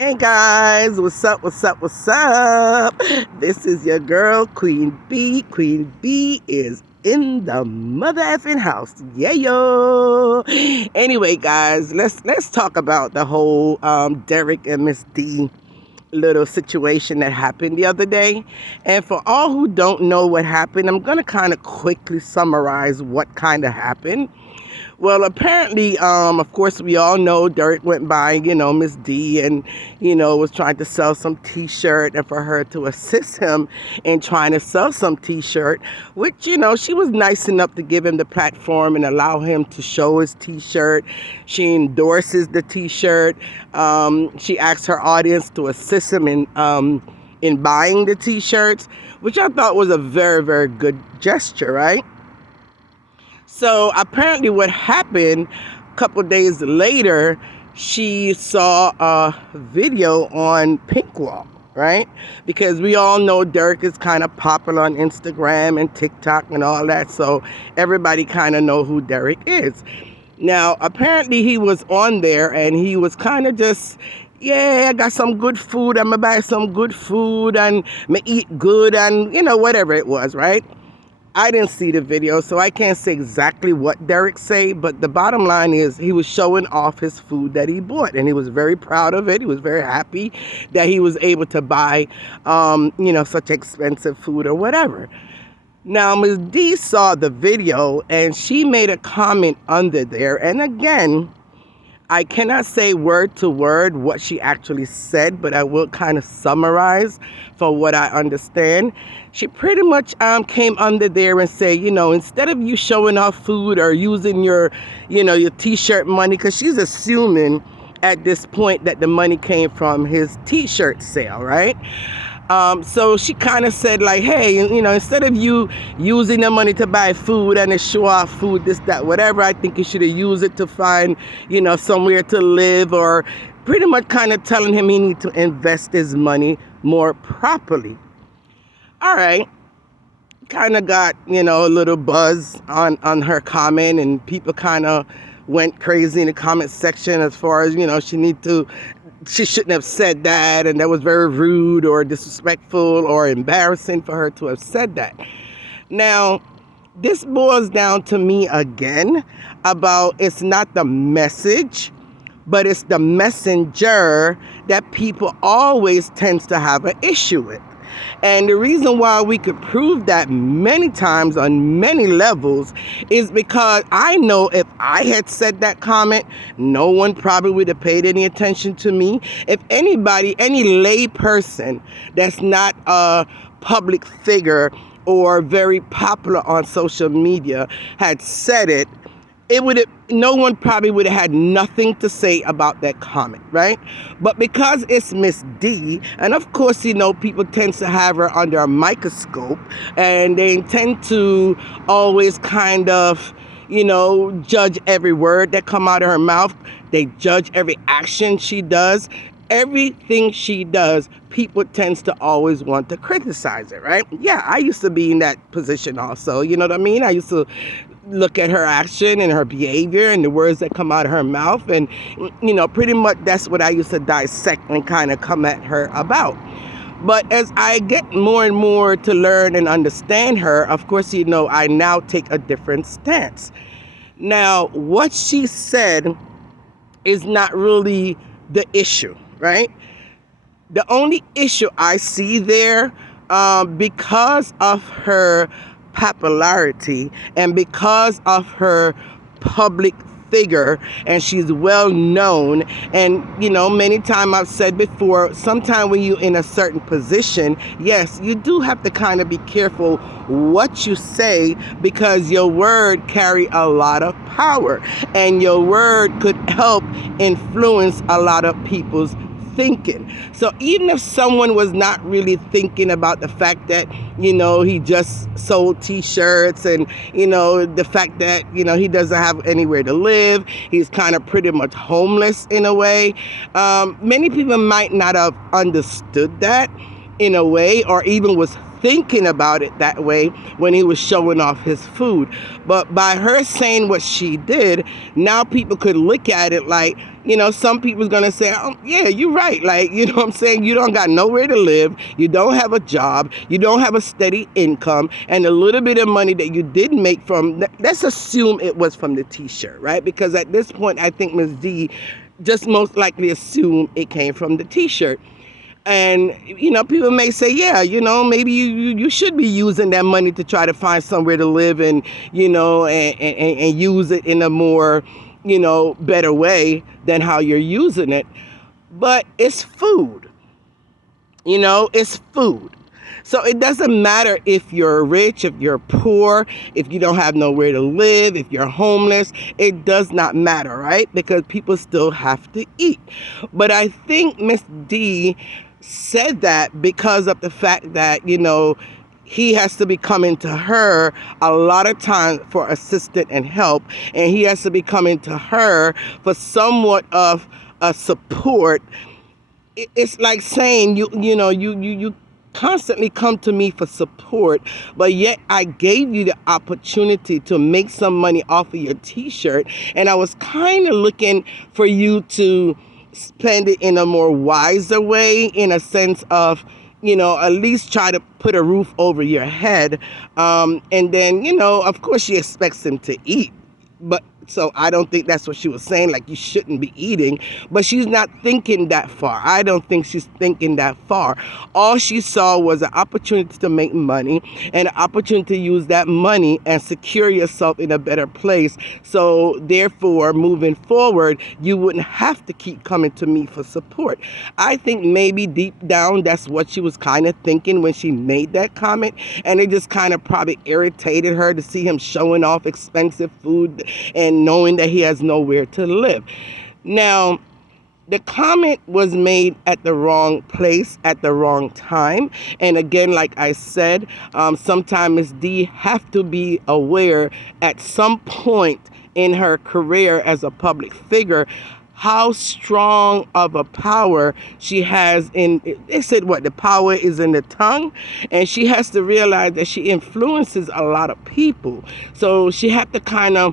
Hey guys, what's up? What's up? What's up? This is your girl, Queen B. Queen B is in the mother effing house. Yeah, yo. Anyway, guys, let's talk about the whole Derrick and Miss D little situation that happened the other day. And for all who don't know what happened, I'm gonna kind of quickly summarize what kind of happened. Well, apparently, of course, we all know Derrick went by, Miss D and, was trying to sell some T-shirt, and for her to assist him in trying to sell some T-shirt, which, she was nice enough to give him the platform and allow him to show his T-shirt. She endorses the T-shirt. She asked her audience to assist him in buying the T-shirts, which I thought was a very, very good gesture, right? So apparently what happened a couple days later, she saw a video on Pink Wall, right? Because we all know Derrick is kind of popular on Instagram and TikTok and all that. So everybody kind of know who Derrick is. Now, apparently he was on there and he was kind of just, yeah, I got some good food. I'm going to buy some good food and I'm going to eat good and, whatever it was, right? I didn't see the video, so I can't say exactly what Derrick said, but the bottom line is he was showing off his food that he bought, and he was very proud of it. He was very happy that he was able to buy, such expensive food or whatever. Now, Ms. D saw the video, and she made a comment under there, and again, I cannot say word to word what she actually said, but I will kind of summarize for what I understand. She pretty much came under there and said, instead of you showing off food or using your T-shirt money, because she's assuming at this point that the money came from his T-shirt sale, right? So she kind of said like, hey, instead of you using the money to buy food and to show off food, this, that, whatever, I think you should have used it to find, somewhere to live, or pretty much kind of telling him he needs to invest his money more properly. All right. Kind of got, a little buzz on her comment, and people kind of went crazy in the comment section as far as, she shouldn't have said that, and that was very rude or disrespectful or embarrassing for her to have said that. Now, this boils down to me again about it's not the message, but it's the messenger that people always tends to have an issue with. And the reason why we could prove that many times on many levels is because I know if I had said that comment, no one probably would have paid any attention to me. If anybody, any lay person that's not a public figure or very popular on social media had said it, no one probably would have had nothing to say about that comment, right? But because it's Miss D, and of course, people tend to have her under a microscope, and they tend to always kind of, judge every word that come out of her mouth. They judge every action she does. Everything she does, people tends to always want to criticize it, right? Yeah, I used to be in that position also, you know what I mean? I used to look at her action and her behavior and the words that come out of her mouth, and pretty much that's what I used to dissect and kind of come at her about. But as I get more and more to learn and understand her, of course, I now take a different stance. Now, what she said is not really the issue, right? The only issue I see there, because of her popularity and because of her public figure, and she's well known, and many times I've said before, sometimes when you're in a certain position, yes, you do have to kind of be careful what you say, because your word carry a lot of power, and your word could help influence a lot of people's thinking. So even if someone was not really thinking about the fact that, he just sold T-shirts, and, the fact that, he doesn't have anywhere to live, he's kind of pretty much homeless in a way, many people might not have understood that in a way, or even was thinking about it that way when he was showing off his food. But by her saying what she did, now people could look at it like, some people's going to say, oh, yeah, you're right. Like, you know what I'm saying? You don't got nowhere to live. You don't have a job. You don't have a steady income. And a little bit of money that you did make from, let's assume it was from the t-shirt, right? Because at this point, I think Ms. D just most likely assume it came from the t-shirt. And, people may say, yeah, maybe you should be using that money to try to find somewhere to live and, and use it in a more, better way than how you're using it. But it's food. It's food. So it doesn't matter if you're rich, if you're poor, if you don't have nowhere to live, if you're homeless. It does not matter, right? Because people still have to eat. But I think Miss D said that because of the fact that, he has to be coming to her a lot of times for assistance and help, and he has to be coming to her for somewhat of a support. It's like saying you constantly come to me for support, but yet I gave you the opportunity to make some money off of your t-shirt, and I was kind of looking for you to spend it in a more wiser way, in a sense of, at least try to put a roof over your head. And then, of course she expects him to eat. But so I don't think that's what she was saying, like you shouldn't be eating. But she's not thinking that far. I don't think she's thinking that far. All she saw was an opportunity to make money and an opportunity to use that money and secure yourself in a better place. So therefore, moving forward, you wouldn't have to keep coming to me for support. I think maybe deep down, that's what she was kind of thinking when she made that comment. And it just kind of probably irritated her to see him showing off expensive food and knowing that he has nowhere to live. Now, the comment was made at the wrong place at the wrong time. And again, like I said, sometimes Ms. D have to be aware at some point in her career as a public figure how strong of a power she has in, they said what, the power is in the tongue, and she has to realize that she influences a lot of people. So she had to kind of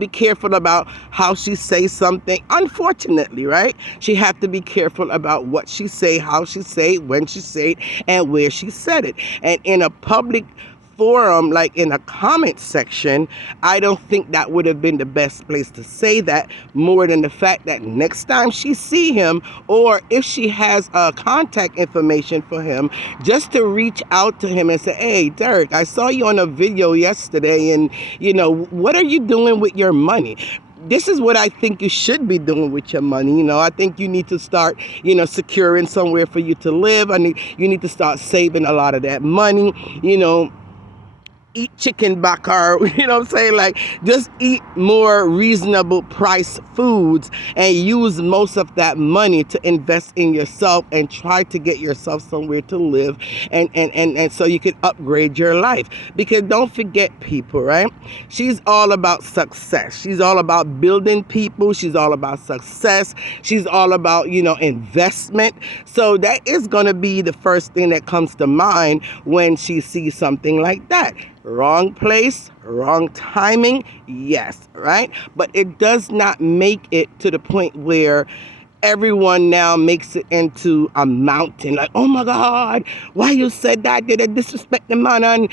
be careful about how she says something. Unfortunately, right? She have to be careful about what she say, how she say it, when she say it, and where she said it. And in a public forum, like in a comment section, I don't think that would have been the best place to say that, more than the fact that next time she see him, or if she has contact information for him, just to reach out to him and say, hey, Derrick, I saw you on a video yesterday, and, what are you doing with your money? This is what I think you should be doing with your money. I think you need to start, securing somewhere for you to live. You need to start saving a lot of that money, eat chicken bakar, what I'm saying? Like, just eat more reasonable price foods and use most of that money to invest in yourself and try to get yourself somewhere to live and so you can upgrade your life. Because don't forget, people, right? She's all about success. She's all about building people. She's all about success. She's all about, investment. So that is going to be the first thing that comes to mind when she sees something like that. Wrong place, wrong timing, yes, right? But it does not make it to the point where everyone now makes it into a mountain. Like, oh my God, why you said that? Did I disrespect the man? And,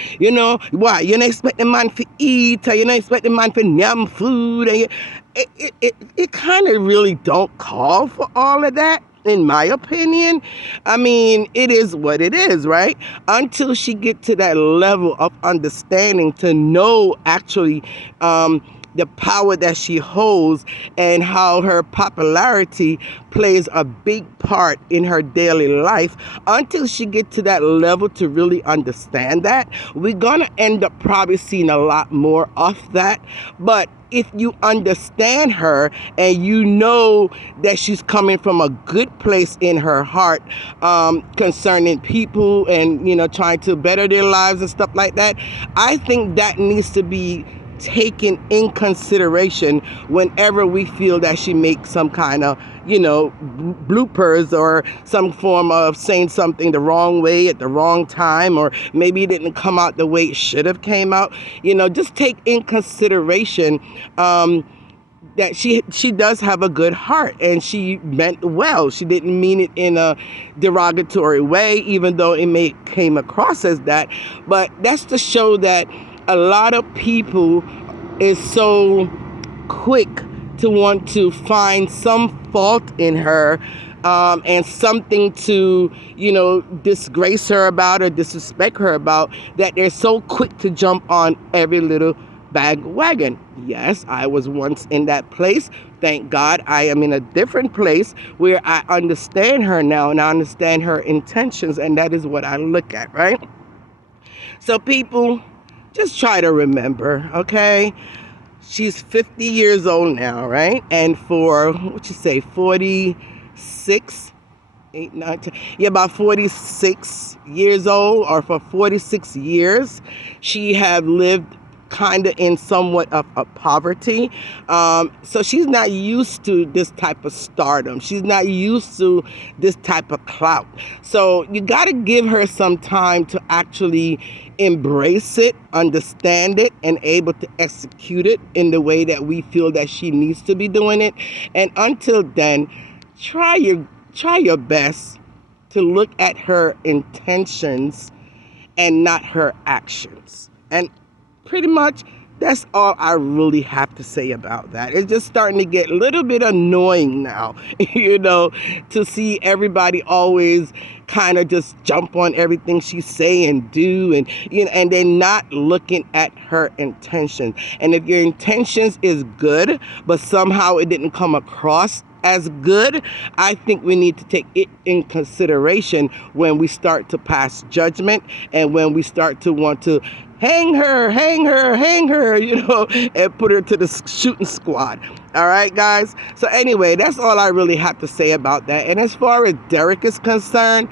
why? You don't expect the man to eat, or you don't expect the man to yum food. And it kind of really don't call for all of that. In my opinion. I mean, it is what it is, right? Until she get to that level of understanding to know actually the power that she holds and how her popularity plays a big part in her daily life. Until she get to that level to really understand that, we're gonna end up probably seeing a lot more of that. But if you understand her and you know that she's coming from a good place in her heart concerning people and, trying to better their lives and stuff like that, I think that needs to be taken in consideration whenever we feel that she makes some kind of, bloopers or some form of saying something the wrong way at the wrong time, or maybe it didn't come out the way it should have came out. Just take in consideration that she does have a good heart, and she meant well. She didn't mean it in a derogatory way, even though it may came across as that. But that's to show that a lot of people is so quick to want to find some fault in her, and something to, disgrace her about or disrespect her about, that they're so quick to jump on every little bandwagon. Yes, I was once in that place. Thank God I am in a different place where I understand her now, and I understand her intentions, and that is what I look at, right? So people, just try to remember, okay? She's 50 years old now, right? And for, 46, 8, 9, 10, about 46 years old, or for 46 years, she have lived kind of in somewhat of a poverty. So she's not used to this type of stardom. She's not used to this type of clout. So you got to give her some time to actually embrace it, understand it, and able to execute it in the way that we feel that she needs to be doing it. And until then, try your best to look at her intentions and not her actions. And pretty much that's all I really have to say about that. It's just starting to get a little bit annoying now, to see everybody always kind of just jump on everything she say and do, and and they're not looking at her intentions. And if your intentions is good, but somehow it didn't come across as good, I think we need to take it in consideration when we start to pass judgment, and when we start to want to hang her, and put her to the shooting squad. All right, guys? So anyway, that's all I really have to say about that. And as far as Derrick is concerned,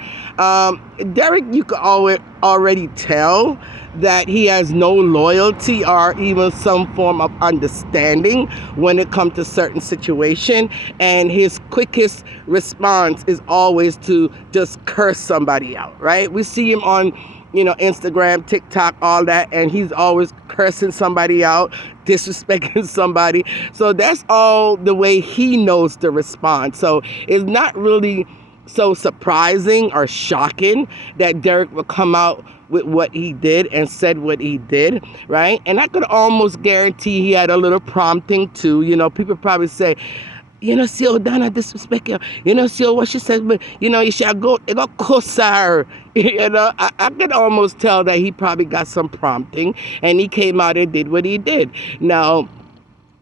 Derrick, you could already tell that he has no loyalty or even some form of understanding when it comes to certain situation. And his quickest response is always to just curse somebody out, right? We see him on Instagram, TikTok, all that, and he's always cursing somebody out, disrespecting somebody. So that's all the way he knows to respond. So it's not really so surprising or shocking that Derrick will come out with what he did and said what he did, right? And I could almost guarantee he had a little prompting too. People probably say, see how Donna disrespect you. See what she said, but you should go cuss her. I could almost tell that he probably got some prompting, and he came out and did what he did. Now,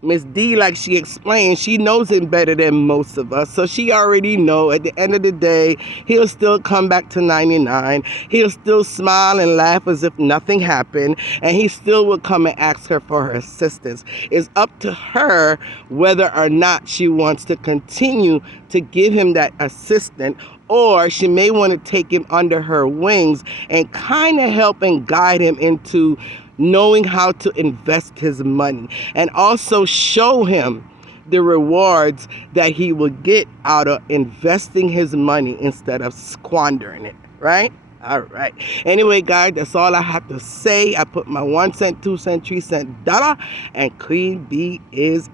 Miss D, like she explained, she knows him better than most of us. So she already know at the end of the day, he'll still come back to 99. He'll still smile and laugh as if nothing happened. And he still will come and ask her for her assistance. It's up to her whether or not she wants to continue to give him that assistance, or she may want to take him under her wings and kind of help and guide him into knowing how to invest his money, and also show him the rewards that he will get out of investing his money instead of squandering it, right? All right. Anyway, guys, that's all I have to say. I put my 1 cent, 2 cent, 3 cent dollar, and Queen Bee is